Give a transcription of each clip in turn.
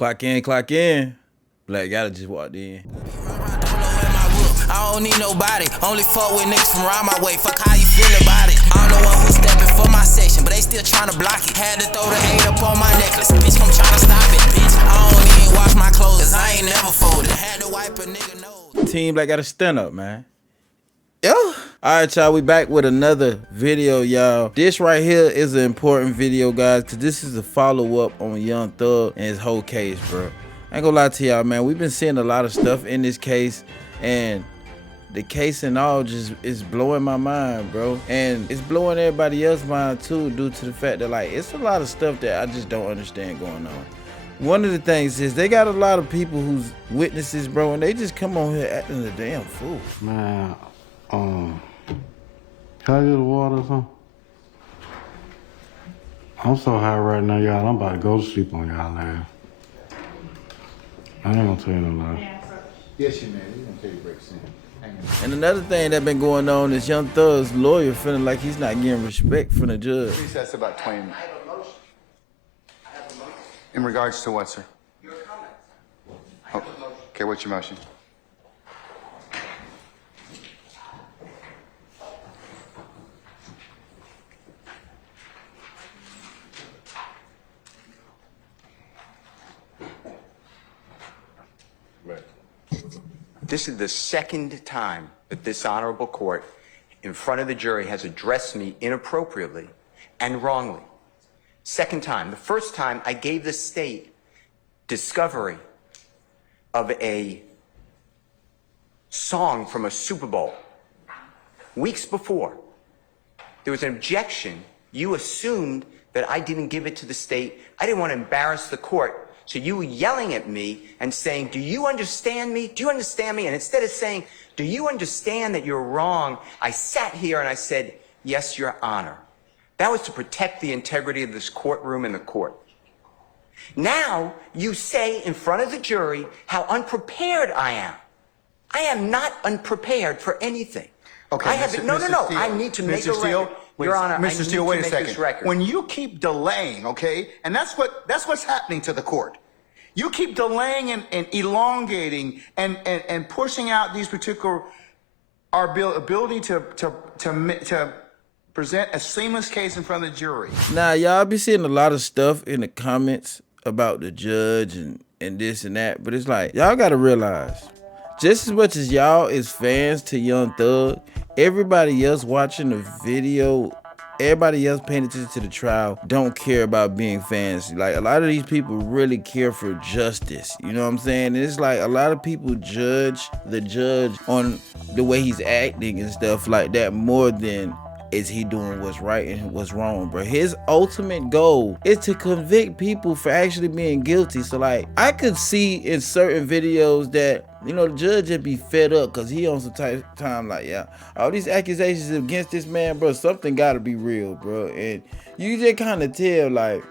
Clock in, clock in. Black gotta just walked in. I don't need nobody, only fuck with niggas from around my way. Fuck how you feel about it. I'm the one who's stepping for my section, but they still tryna block it. Had to throw the 8 up on my necklace, bitch, come tryna stop it, bitch. I don't even wash my clothes, cause I ain't never folded. Had to wipe a nigga nose. Team Black gotta stand up, man. Yeah. Alright, y'all, we back with another video, y'all. This right here is an important video, guys, because this is a follow-up on Young Thug and his whole case, bro. I ain't gonna lie to y'all, man. We've been seeing a lot of stuff in this case, and the case and all just is blowing my mind, bro. And it's blowing everybody else's mind too, due to the fact that, like, it's a lot of stuff that I just don't understand going on. One of the things is they got a lot of people who's witnesses, bro, and they just come on here acting a damn fool. Man, can I get the water or something? I'm so high right now, y'all. I'm about to go to sleep on y'all ass. I ain't gonna tell you no lie. Yes, you man. We're gonna take a break soon. And another thing that been going on is Young Thug's lawyer feeling like he's not getting respect from the judge. Recess about 20 minutes. In regards to what, sir? Your comments. Oh, okay, what's your motion? This is the second time that this honorable court in front of the jury has addressed me inappropriately and wrongly. Second time. The first time I gave the state discovery of a song from a Super Bowl weeks before. There was an objection. You assumed that I didn't give it to the state. I didn't want to embarrass the court. So you were yelling at me and saying, do you understand me? Do you understand me? And instead of saying, do you understand that you're wrong? I sat here and I said, yes, Your Honor. That was to protect the integrity of this courtroom and the court. Now you say in front of the jury how unprepared I am. I am not unprepared for anything. Okay, I have Mr. no. Steele, I need to make Mr. a Steele, record. Your Honor, Mr. Steele, wait a second. Record. When you keep delaying, okay, and that's what's happening to the court. You keep delaying and elongating and pushing out these particular our ability to present a seamless case in front of the jury. Now, y'all be seeing a lot of stuff in the comments about the judge and this and that, but it's like, y'all gotta realize, just as much as y'all is fans to Young Thug, everybody else watching the video, everybody else paying attention to the trial don't care about being fans. Like, a lot of these people really care for justice. You know what I'm saying? And it's like a lot of people judge the judge on the way he's acting and stuff like that more than is he doing what's right and what's wrong, bro. His ultimate goal is to convict people for actually being guilty. So, like, I could see in certain videos that, you know, the judge would be fed up because he on some time like, yeah, all these accusations against this man, bro, something got to be real, bro. And you just kind of tell, like,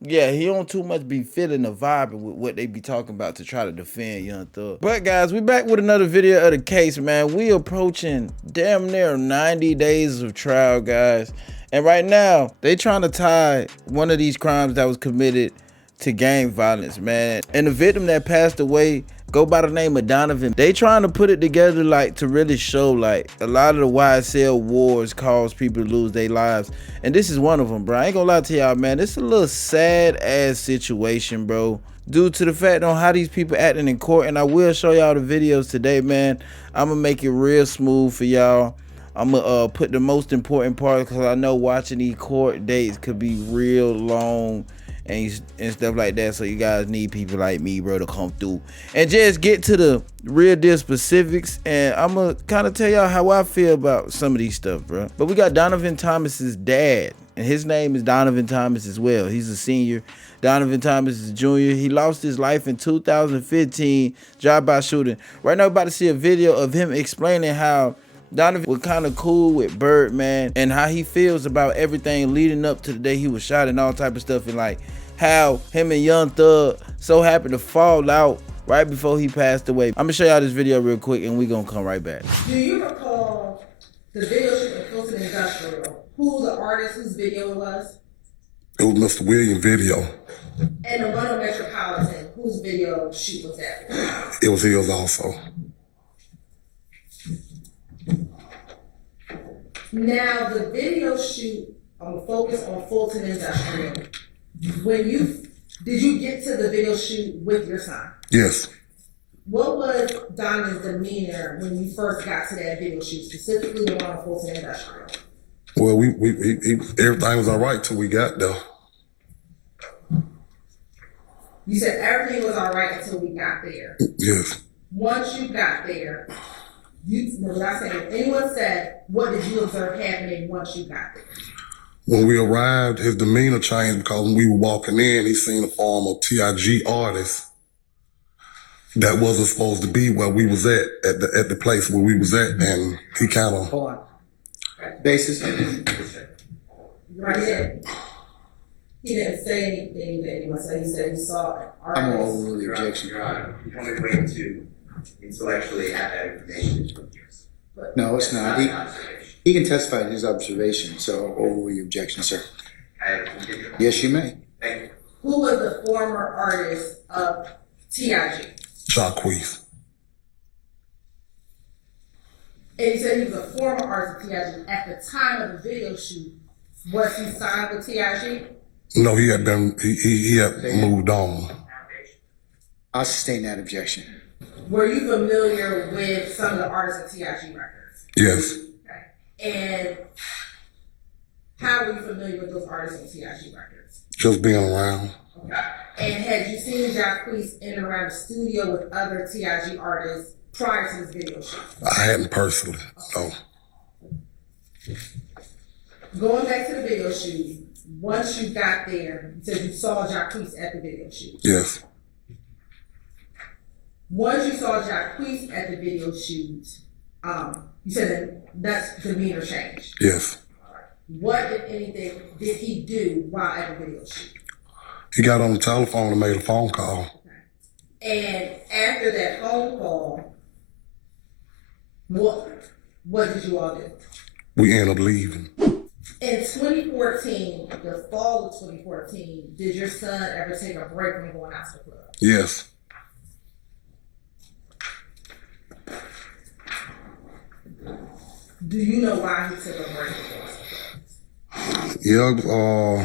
yeah, he don't too much be feeling the vibe with what they be talking about to try to defend Young Thug. But guys, we back with another video of the case, man. We approaching damn near 90 days of trial, guys. And right now, they trying to tie one of these crimes that was committed to gang violence, man. And the victim that passed away go by the name of Donovan. They trying to put it together, like, to really show, like, a lot of the YSL wars cause people to lose their lives. And this is one of them, bro. I ain't gonna lie to y'all, man. It's a little sad ass situation, bro, due to the fact on how these people acting in court. And I will show y'all the videos today, man. I'm gonna make it real smooth for y'all. I'm gonna put the most important part, because I know watching these court dates could be real long and stuff like that. So you guys need people like me, bro, to come through and just get to the real deal specifics. And I'm gonna kind of tell y'all how I feel about some of these stuff, bro. But we got Donovan Thomas's dad, and his name is Donovan Thomas as well. He's a senior. Donovan Thomas is a junior. He lost his life in 2015 drive-by shooting. Right now, we're about to see a video of him explaining how Donovan was kind of cool with Birdman and how he feels about everything leading up to the day he was shot and all type of stuff, and like how him and Young Thug so happened to fall out right before he passed away. I'm gonna show y'all this video real quick and we gonna come right back. Do you recall the video shoot at Fulton Industrial? Who the artist whose video it was? It was Mr. Williams' video. And the one on Metropolitan. whose video shoot was that? It was his also. Now the video shoot, I'm gonna focus on Fulton Industrial. Did you get to the video shoot with your son? Yes. What was Donovan's demeanor when you first got to that video shoot, specifically the one on Fulton Industrial? Well, everything was all right till we got there. You said everything was all right until we got there. Yes. Once you got there, anyone said, what did you observe happening once you got there? When we arrived, his demeanor changed because when we were walking in, he seen a form of TIG artist that wasn't supposed to be where we was at the place where we was at, and he kind of. Hold on. Basis. Right there. He didn't say anything that anyone said. He said he saw an artist. I'm gonna overrule the objection. Your Honor, you want to wait to intellectually have that information. No, it's not. He can testify to his observation, so I'll overrule your objection, sir. Yes, you may. Thank you. Who was the former artist of TIG? Jacquees. And you said he was a former artist of TIG. At the time of the video shoot, was he signed with TIG? No, he had moved on. I'll sustain that objection. Were you familiar with some of the artists of TIG records? Yes. Okay. And how were you familiar with those artists of TIG records? Just being around. Okay. And had you seen Jacquees in and around the studio with other TIG artists prior to this video shoot? I hadn't personally, no. Going back to the video shoot, once you got there, you said you saw Jacquees at the video shoot. Yes. Once you saw Jacquees at the video shoot, you said that's demeanor changed. Yes. What, if anything, did he do while at the video shoot? He got on the telephone and made a phone call. Okay. And after that phone call, what did you all do? We ended up leaving. In 2014, the fall of 2014, did your son ever take a break from going out to the club? Yes. Do you know why he took a break from going to the club?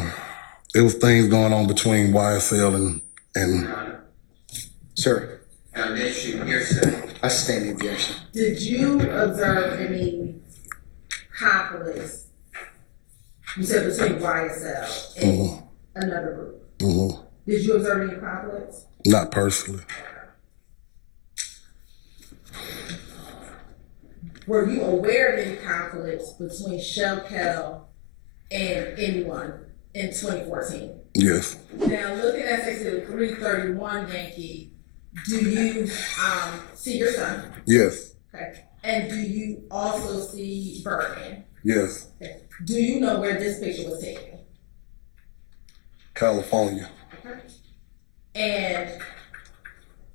Yeah, it was things going on between YSL and Sir, Foundation here, sir. I sustain the objection. Did you observe any conflicts? You said between YSL and another group. Mm-hmm. Did you observe any conflicts? Not personally. Were you aware of any conflicts between Shell and anyone in 2014? Yes. Now, looking at section 331 Yankee, do you see your son? Yes. Okay. And do you also see Birdman? Yes. Okay. Do you know where this picture was taken? California. Okay. And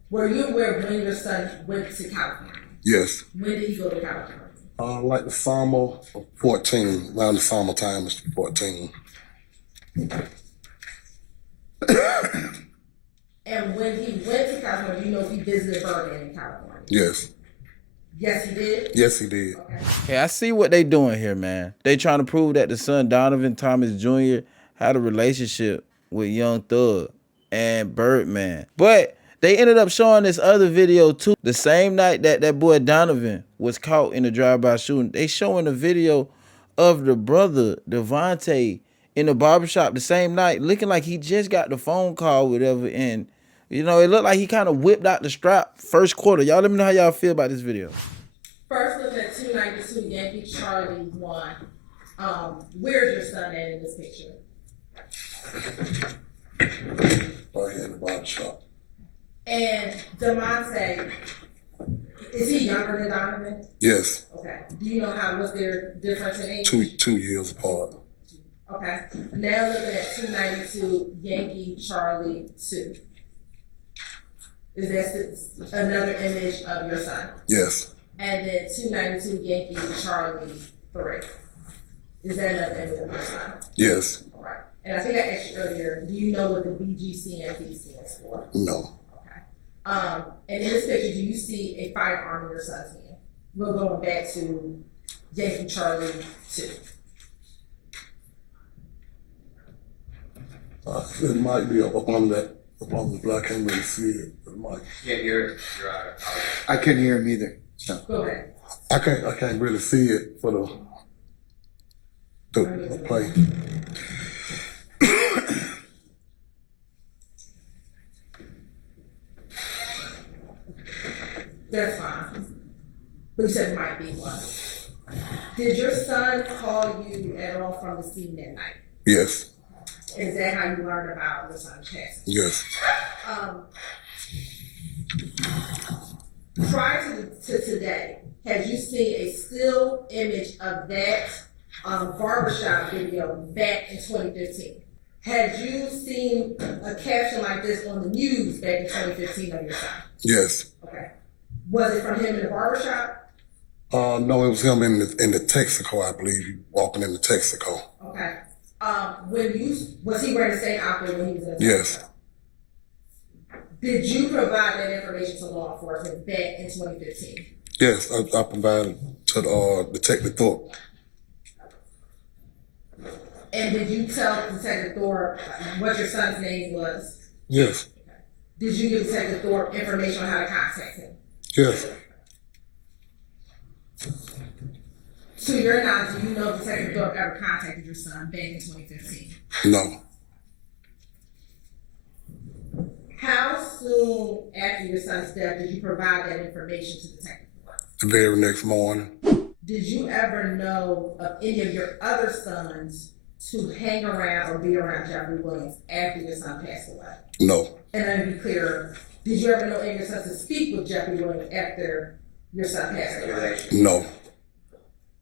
were you aware when your son went to California? Yes. When did he go to California? Like the summer of 14, around the summertime of 14. And when he went to California, you know if he visited Birdman in California? Yes. Yes, he did? Yes, he did. Okay. Hey, I see what they doing here, man. They trying to prove that the son Donovan Thomas Jr. had a relationship with Young Thug and Birdman. But they ended up showing this other video too. The same night that that boy Donovan was caught in a drive-by shooting, they showing a video of the brother, Devontae, in the barbershop the same night, looking like he just got the phone call, whatever, and you know, it looked like he kind of whipped out the strap first quarter. Y'all let me know how y'all feel about this video. First, looking at 292 Yankee Charlie 1. Where's your son at in this picture? Right here in the barbershop. And Demonte, is he younger than Donovan? Yes. Okay. Do you know what's their difference in age? 2 years apart. Okay. Now looking at 292 Yankee Charlie 2. Is that another image of your son? Yes. And then 292 Yankee Charlie 3. Is that another image of your son? Yes. All right. And I think I asked you earlier, do you know what the BGCMP stands for? No. And in this picture, do you see a firearm in your son's hand? We're going back to Yankee Charlie 2. It might be up on that, up on the black. I can't really see it. It might. Can't hear it. You're out. I couldn't hear him either. So Go ahead. I can't really see it for the play. That's fine. But you said it might be one. Did your son call you at all from the scene that night? Yes. Is that how you learned about your son's passing? Yes. Prior to today, had you seen a still image of that barbershop video back in 2015? Had you seen a caption like this on the news back in 2015 of your son? Yes. Okay. Was it from him in the barbershop? No, it was him in the Texaco, I believe. He walking in the Texaco. Okay. Was he wearing the same outfit when he was in the Yes. Did you provide that information to law enforcement back in 2015? Yes, I provided to Detective Thorpe. And did you tell Detective Thorpe what your son's name was? Yes. Did you give Detective Thorpe information on how to contact him? Yes. To your knowledge, do you know if Detective Thorpe ever contacted your son back in 2015? No. How soon after your son's death did you provide that information to Detective Thorpe? The very next morning. Did you ever know of any of your other sons to hang around or be around Jeffrey Williams after your son passed away? No. And let me be clear, did you ever know any of your sons to speak with Jeffrey Williams after your son passed away? No.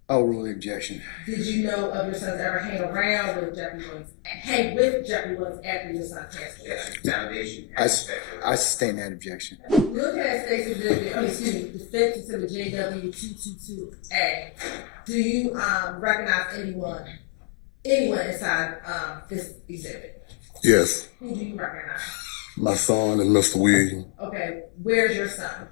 I'll rule the objection. Did you know of your sons ever hang around with Jeffrey Williams, hang with Jeffrey Williams after your son passed away? Foundation. I sustain that objection. Look at Stacey defense exhibit JW222A. Do you recognize anyone inside this exhibit? Yes. Who do you recognize? My son and Mr. Williams. Okay, where's your son?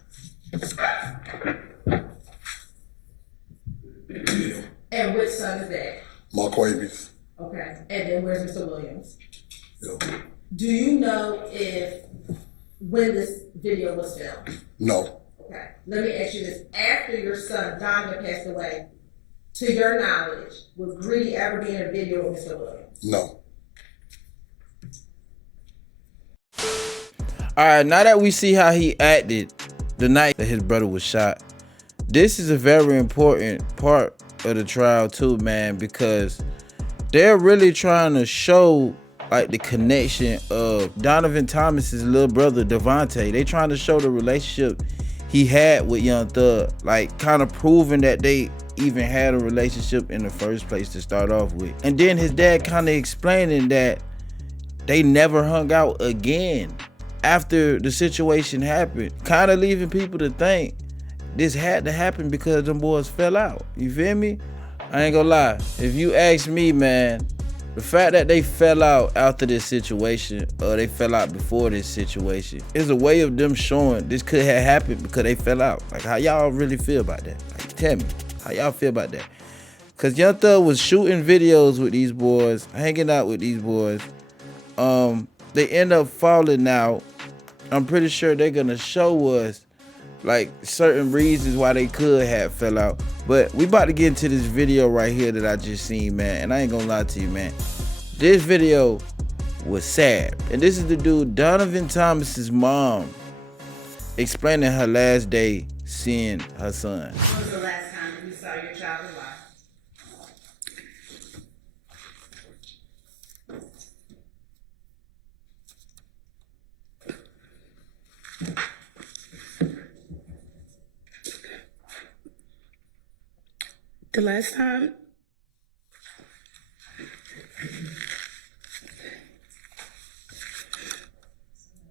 And which son is that? Mark Wabies. Okay, and then where's Mr. Williams? Yeah. Do you know when this video was filmed? No. Okay, let me ask you this. After your son, Donovan, passed away, to your knowledge, would Greedy ever be in a video with Mr. Williams? No. All right, now that we see how he acted the night that his brother was shot, this is a very important part of the trial too, man, because they're really trying to show like the connection of Donovan Thomas's little brother Devontae. They trying to show the relationship he had with Young Thug, like kind of proving that they even had a relationship in the first place to start off with. And then his dad kind of explaining that they never hung out again after the situation happened, kind of leaving people to think this had to happen because them boys fell out. You feel me? I ain't gonna lie. If you ask me, man, the fact that they fell out after this situation, or they fell out before this situation, is a way of them showing this could have happened because they fell out. Like, how y'all really feel about that? Like, tell me, how y'all feel about that? Cause Young Thug was shooting videos with these boys, hanging out with these boys. They end up falling out. I'm pretty sure they're gonna show us like certain reasons why they could have fell out. But we about to get into this video right here that I just seen, man. And I ain't gonna lie to you, man. This video was sad. And this is the dude, Donovan Thomas's mom, explaining her last day seeing her son. When was the last time you saw your child alive? The last time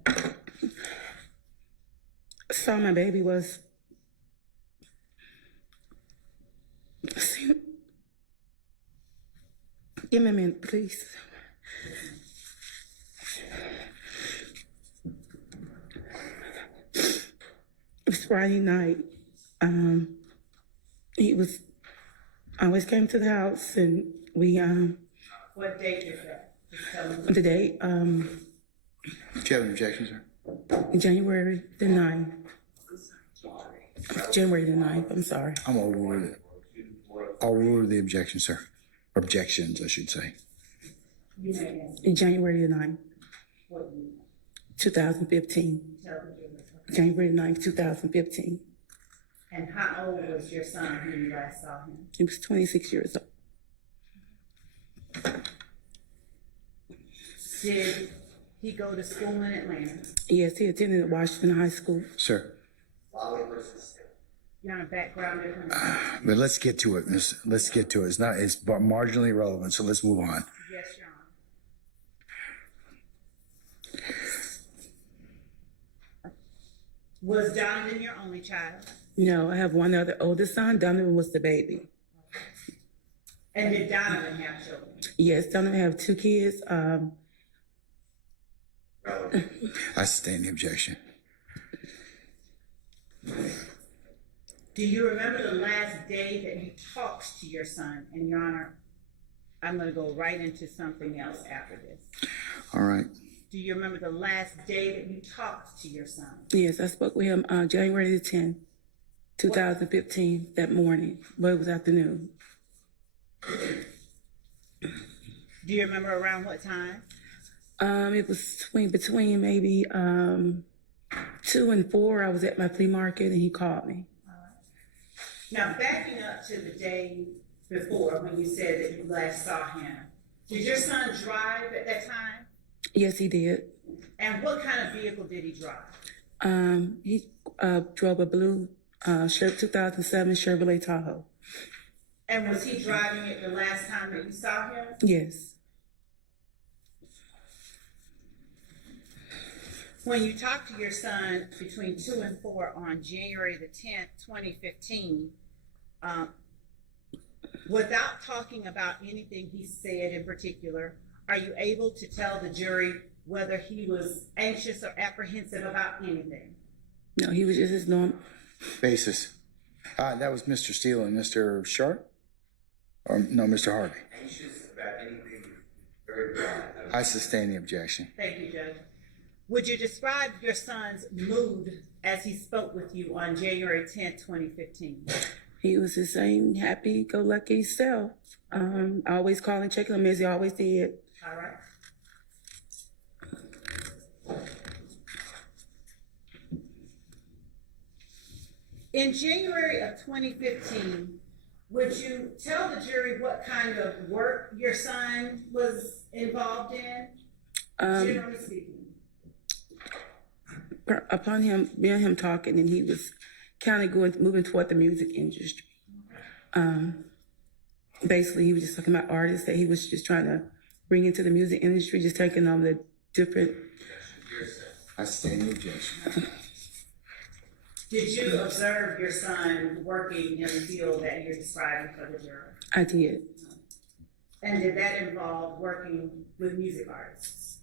I saw my baby was give me a minute, please. It was Friday night. He was always came to the house, and we What date is that? Just tell me. the date Do you have an objection, sir? January the 9th. January the 9th. I'm sorry. I'm overruled it. I'll rule the objection, sir. Objections, I should say. You may ask. January the 9th, What you 2015. tell the jury. January the 9th, 2015. And how old was your son when you last saw him? He was 26 years old. Did he go to school in Atlanta? Yes, he attended Washington High School. Sir, You're on a background difference. but let's get to it. Let's get to it. It's marginally relevant, so let's move on. Yes, Your Honor. Was Donovan your only child? No, I have one other older son. Donovan was the baby. And did Donovan have children? Yes, Donovan have 2 kids. I sustain the objection. Do you remember the last day that you talked to your son? And Your Honor, I'm going to go right into something else after this. All right. Do you remember the last day that you talked to your son? Yes, I spoke with him January the 10th, 2015, that morning, but it was afternoon. Do you remember around what time? It was between maybe 2 and 4. I was at my flea market and he called me. Now, backing up to the day before when you said that you last saw him, did your son drive at that time? Yes, he did. And what kind of vehicle did he drive? He drove a blue 2007 Chevrolet Tahoe. And was he driving it the last time that you saw him? Yes. When you talked to your son between 2 and 4 on January the 10th, 2015, without talking about anything he said in particular, are you able to tell the jury whether he was anxious or apprehensive about anything? No, he was just his normal. Basis. That was Mr. Steele and Mr. Sharp? Or no, Mr. Harvey? Anxious about anything very bad. I sustain the objection. Thank you, Judge. Would you describe your son's mood as he spoke with you on January 10th, 2015? He was the same happy-go-lucky self. Always calling, checking him as he always did. All right. In January of 2015, would you tell the jury what kind of work your son was involved in, generally speaking? Upon him, me and him talking, and he was kind of moving toward the music industry. Basically, he was just talking about artists that he was just trying to bring into the music industry, just taking on the different. I sustain the objection. Did you observe your son working in the field that you're describing for the jury? I did. And did that involve working with music artists?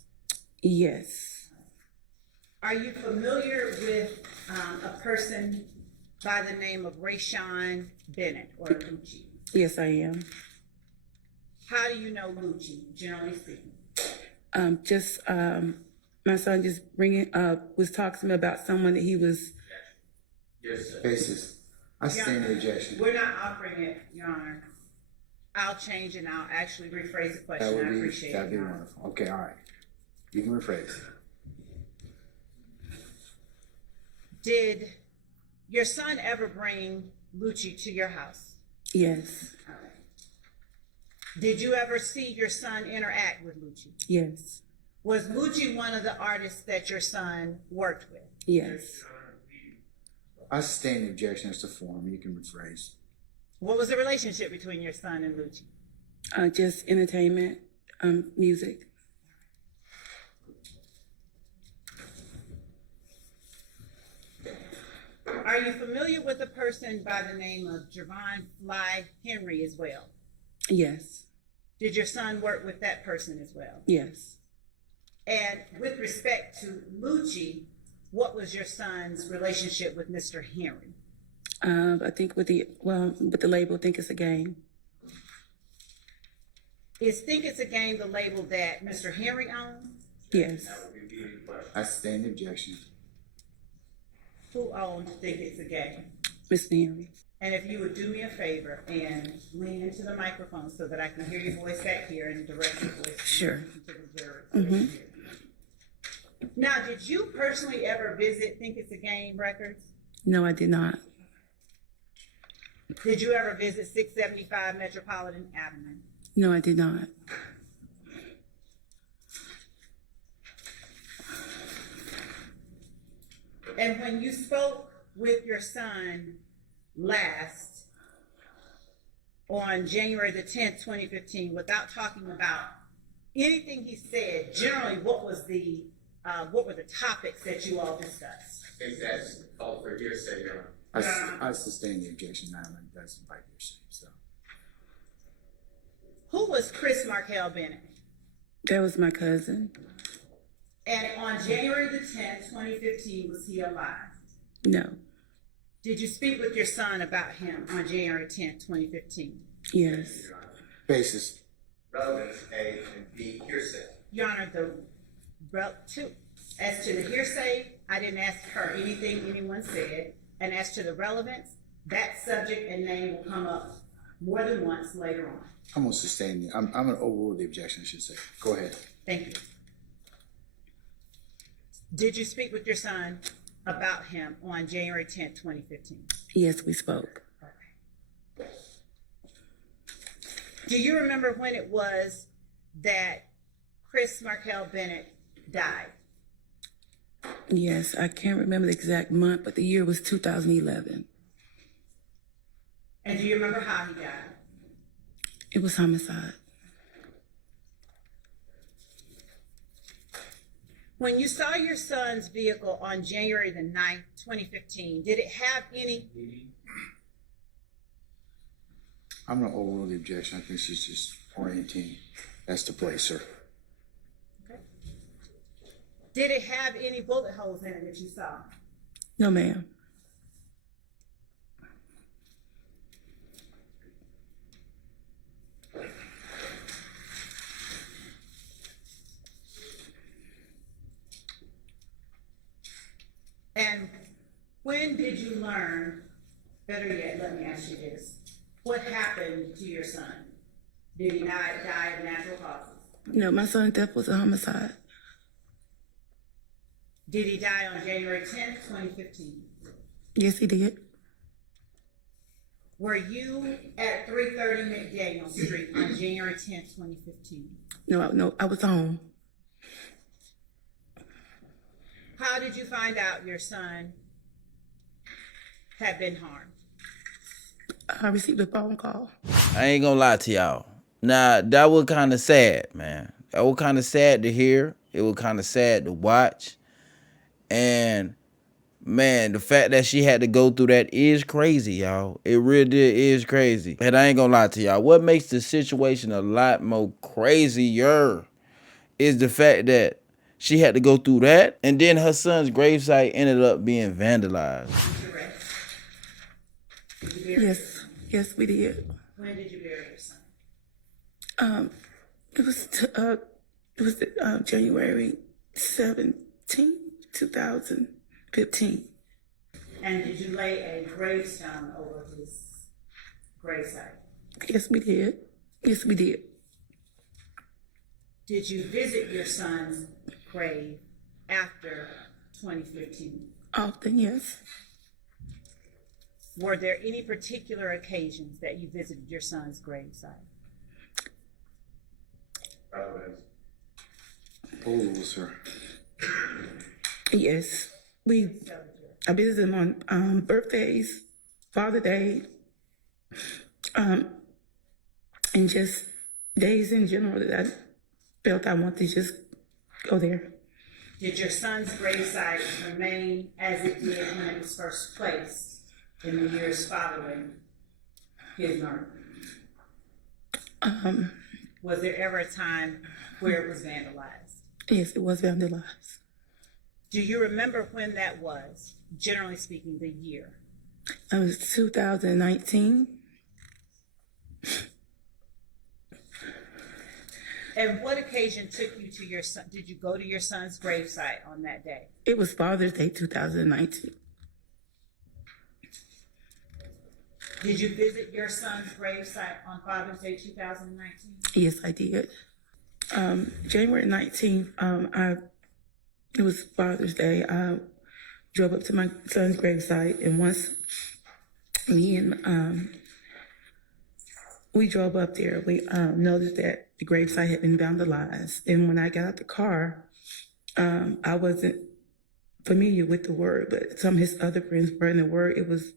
Yes. Are you familiar with a person by the name of Rayshawn Bennett or Lucci? Yes, I am. How do you know Lucci, generally speaking? My son just was talking to me about someone that he was. Yes, sir. Basis. I sustain the objection. We're not offering it, Your Honor. I'll change and I'll actually rephrase the question. I appreciate That'd it, be Your Honor. wonderful. Okay, all right. You can rephrase. Did your son ever bring Lucci to your house? Yes. All right. Did you ever see your son interact with Lucci? Yes. Was Lucci one of the artists that your son worked with? Yes. I sustain the objection as to form. You can rephrase. What was the relationship between your son and Lucci? Just entertainment, music. Are you familiar with a person by the name of Javon Fly Henry as well? Yes. Did your son work with that person as well? Yes. And with respect to Lucci, what was your son's relationship with Mr. Henry? I think with the label, think it's a game. Is Think It's a Game the label that Mr. Henry owns? Yes. I sustain the objection. Who owns Think It's a Game? Mr. Henry. And if you would do me a favor and lean into the microphone so that I can hear your voice back here and direct your voice Sure. to the jury. Now, did you personally ever visit Think It's a Game Records? No, I did not. Did you ever visit 675 Metropolitan Avenue? No, I did not. And when you spoke with your son last on January the 10th, 2015, without talking about anything he said, generally, what were the topics that you all discussed? I think that's called for hearsay, Your Honor. I sustain the objection, Madam, and that's invite hearsay, so. Who was Chris Markel Bennett? That was my cousin. And on January the 10th, 2015, was he alive? No. Did you speak with your son about him on January 10th, 2015? Yes. Basis. Relevance, A, and B, hearsay. Your Honor, as to the hearsay, I didn't ask her anything anyone said. And as to the relevance, that subject and name will come up more than once later on. I'm gonna sustain the, I'm gonna overrule the objection, I should say. Go ahead. Thank you. Did you speak with your son about him on January 10th, 2015? Yes, we spoke. Okay. Do you remember when it was that Chris Markel Bennett died? Yes, I can't remember the exact month, but the year was 2011. And do you remember how he died? It was homicide. When you saw your son's vehicle on January the 9th, 2015, did it have any? I'm gonna overrule the objection. I think she's just orienting. That's the place, sir. Okay. Did it have any bullet holes in it that you saw? No, ma'am. And when did you learn, better yet, let me ask you this, what happened to your son? Did he die of natural causes? No, my son's death was a homicide. Did he die on January 10th, 2015? Yes, he did. Were you at 330 McDaniel Street on January 10th, 2015? No, I was home. How did you find out your son had been harmed? I received a phone call. I ain't gonna lie to y'all. Nah, that was kind of sad, man. That was kind of sad to hear. It was kind of sad to watch. And, man, the fact that she had to go through that is crazy, y'all. It really is crazy. And I ain't gonna lie to y'all. What makes the situation a lot more crazier is the fact that she had to go through that, and then her son's gravesite ended up being vandalized. Yes, we did. When did you bury your son? It was January 17th, 2015. And did you lay a gravestone over his gravesite? Yes, we did. Yes, we did. Did you visit your son's grave after 2015? Often, yes. Were there any particular occasions that you visited your son's gravesite? Overrule, sir. Yes. I visited him on birthdays, Father's Day, and just days in general that I felt I wanted to just go there. Did your son's gravesite remain as it did when it was first placed in the years following his murder? Was there ever a time where it was vandalized? Yes, it was vandalized. Do you remember when that was, generally speaking, the year? It was 2019. And what occasion took you to your son? Did you go to your son's gravesite on that day? It was Father's Day 2019. Did you visit your son's gravesite on Father's Day 2019? Yes, I did. January 19th, it was Father's Day. I drove up to my son's gravesite, and once we drove up there, we noticed that the gravesite had been vandalized. And when I got out the car, I wasn't familiar with the word, but some of his other friends were, in the word, it was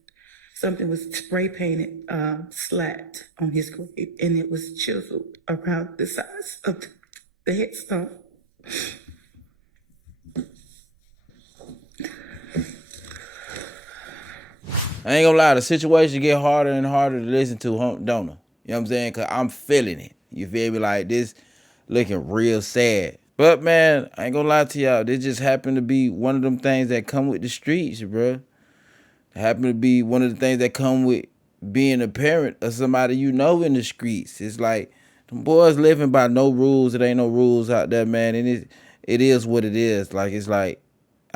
something was spray painted, slapped on his grave, and it was chiseled around the size of the headstone. I ain't gonna lie, the situation get harder and harder to listen to, don't it? You know what I'm saying? Cause I'm feeling it. You feel me? Like this looking real sad. But man, I ain't gonna lie to y'all. This just happened to be one of them things that come with the streets, bruh. It happened to be one of the things that come with being a parent of somebody you know in the streets. It's like them boys living by no rules. It ain't no rules out there, man. And it is what it is. Like it's like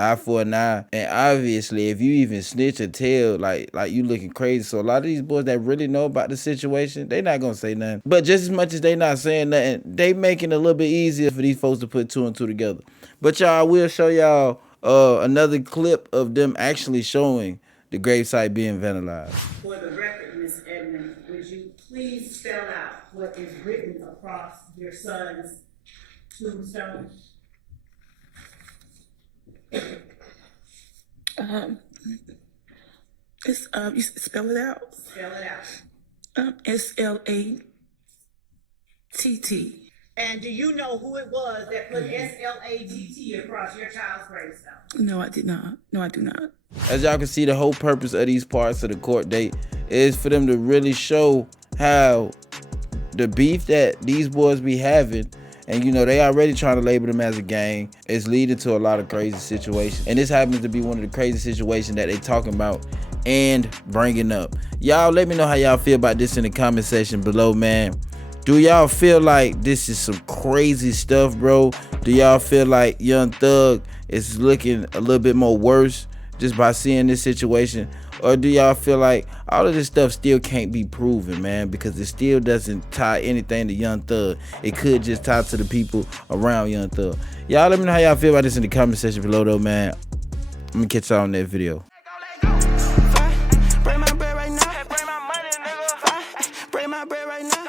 eye for an eye. And obviously, if you even snitch or tell, like you looking crazy. So a lot of these boys that really know about the situation, they not gonna say nothing. But just as much as they not saying nothing, they making it a little bit easier for these folks to put two and two together. But y'all, I will show y'all another clip of them actually showing the gravesite being vandalized. For the record, Ms. Edmond, would you please spell out what is written across your son's tombstone? It's you spell it out. Spell it out. SLATT. And do you know who it was that put SLATT across your child's gravestone? No, I did not. No, I do not. As y'all can see, the whole purpose of these parts of the court date is for them to really show how the beef that these boys be having, and you know, they already trying to label them as a gang, is leading to a lot of crazy situations. And this happens to be one of the crazy situations that they talking about and bringing up. Y'all let me know how y'all feel about this in the comment section below, man. Do y'all feel like this is some crazy stuff, bro? Do y'all feel like Young Thug is looking a little bit more worse just by seeing this situation? Or do y'all feel like all of this stuff still can't be proven, man, because it still doesn't tie anything to Young Thug? It could just tie to the people around Young Thug. Y'all let me know how y'all feel about this in the comment section below, though, man. I'm gonna catch y'all on that video. Bring my bread right now. Bring my money, nigga. Bring my bread right now.